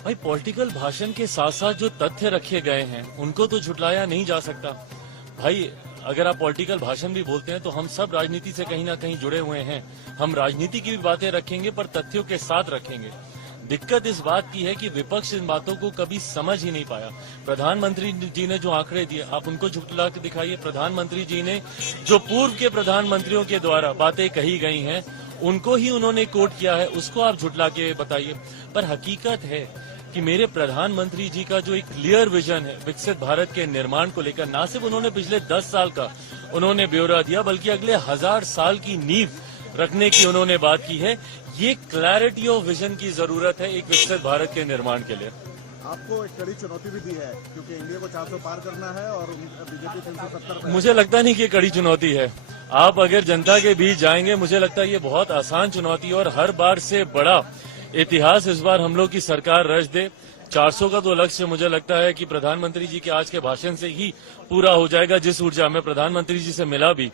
भाई पॉलिटिकल भाषण के साथ साथ जो तथ्य रखे गए हैं उनको तो झुटलाया नहीं जा सकता। भाई अगर आप पॉलिटिकल भाषण भी बोलते हैं तो हम सब राजनीति से कहीं ना कहीं जुड़े हुए हैं। हम राजनीति की भी बातें रखेंगे पर तथ्यों के साथ रखेंगे। दिक्कत इस बात की है कि विपक्ष इन बातों को कभी समझ ही नहीं पाया। प्रधानमंत्री जी ने जो आंकड़े दिए आप उनको झुटला के दिखाइए। प्रधानमंत्री जी ने जो पूर्व के प्रधानमंत्रियों के द्वारा बातें कही गई हैं उनको ही उन्होंने कोट किया है, उसको आप झुटला के बताइए। पर हकीकत है कि मेरे प्रधानमंत्री जी का जो एक क्लियर विजन है विकसित भारत के निर्माण को लेकर, ना सिर्फ उन्होंने पिछले 10 साल का उन्होंने ब्यौरा दिया बल्कि अगले 1000 साल की नींव रखने की उन्होंने बात की है। ये क्लैरिटी ऑफ विजन की जरूरत है एक विकसित भारत के निर्माण के लिए। आपको एक कड़ी चुनौती भी दी है क्योंकि इंडिया को 400 पार करना है और बीजेपी 370। मुझे लगता नहीं कि कड़ी चुनौती है। आप अगर जनता के बीच जाएंगे मुझे लगता है ये बहुत आसान चुनौती है और हर बार से बड़ा इतिहास इस बार हम लोग की सरकार रच दे। 400 का तो लक्ष्य मुझे लगता है कि प्रधानमंत्री जी के आज के भाषण से ही पूरा हो जाएगा। जिस ऊर्जा में प्रधानमंत्री जी से मिला भी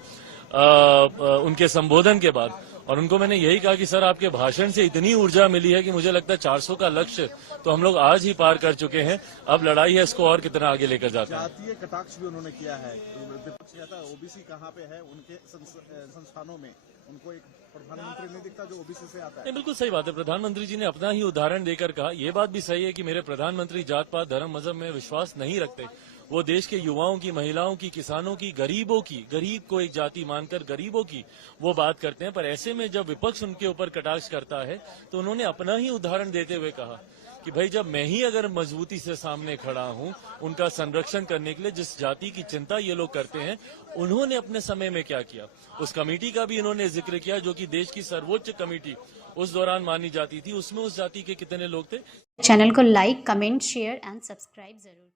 उनके संबोधन के बाद, और उनको मैंने यही कहा कि सर आपके भाषण से इतनी ऊर्जा मिली है कि मुझे लगता है 400 का लक्ष्य तो हम लोग आज ही पार कर चुके हैं। अब लड़ाई है इसको और कितना आगे लेकर जाते हैं। जातीय कटाक्ष भी उन्होंने किया है। विपक्ष कहता है ओबीसी कहाँ पे है उनके संस्थानों में, उनको एक प्रधानमंत्री नहीं दिखता जो ओबीसी से आता है। बिल्कुल सही बात है। प्रधानमंत्री जी ने अपना ही उदाहरण देकर कहा। ये बात भी सही है कि मेरे प्रधानमंत्री जात पात धर्म मजहब में विश्वास नहीं रखते। वो देश के युवाओं की, महिलाओं की, किसानों की, गरीबों की, गरीब को एक जाति मानकर गरीबों की वो बात करते हैं। पर ऐसे में जब विपक्ष उनके ऊपर कटाक्ष करता है तो उन्होंने अपना ही उदाहरण देते हुए कहा कि भाई जब मैं ही अगर मजबूती से सामने खड़ा हूं उनका संरक्षण करने के लिए, जिस जाति की चिंता ये लोग करते हैं, उन्होंने अपने समय में क्या किया। उस कमेटी का भी इन्होंने जिक्र किया जो कि देश की सर्वोच्च कमेटी उस दौरान मानी जाती थी। उसमें उस जाति के कितने लोग थे। चैनल को like, comment, share and subscribe जरूर।